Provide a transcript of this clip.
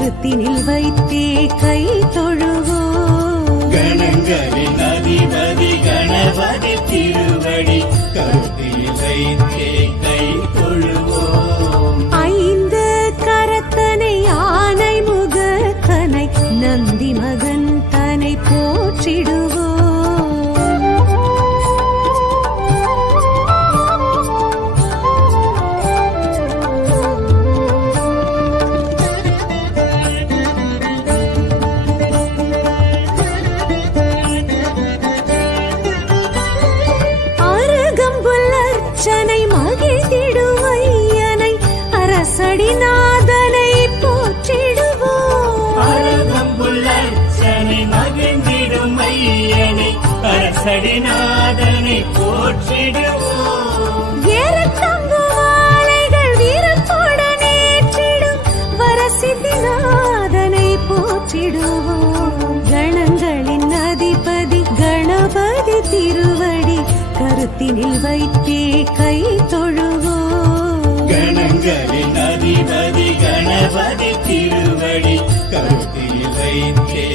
கருத்தினில் வைத்தே கை தொழுவோம். கணங்களின் அதிபதி கணபதி திருவடி கருத்தில் வைத்தே கை தொழுவோம். ஐந்து கரத்தனை ஆனை முகத்தனை நந்தி மகன் தனை போற்றிடுவோம். அருகம்புல்லர்ச்சனை மகிழ்ந்திடும் ஐயனை அரசடிநாதனை போற்றிடுவோம். அருகம்புல்லர்ச்சனை மகிழ்ந்திடும் ஐயனை அரசடிநாதனை போற்றிடுவோம். ஏறத்தங்கு மாலைகள் வீரத்துடன் ஏற்றிடும் வரசித்திநாதனை போற்றிடுவோம். கணங்களின் அதிபதி கணபதி திருவடி கருத்தினில் வைத்தே கை தொழுவோம். கணங்களின் அதிபதி கணபதி திருவடி கருத்தில் வைத்தே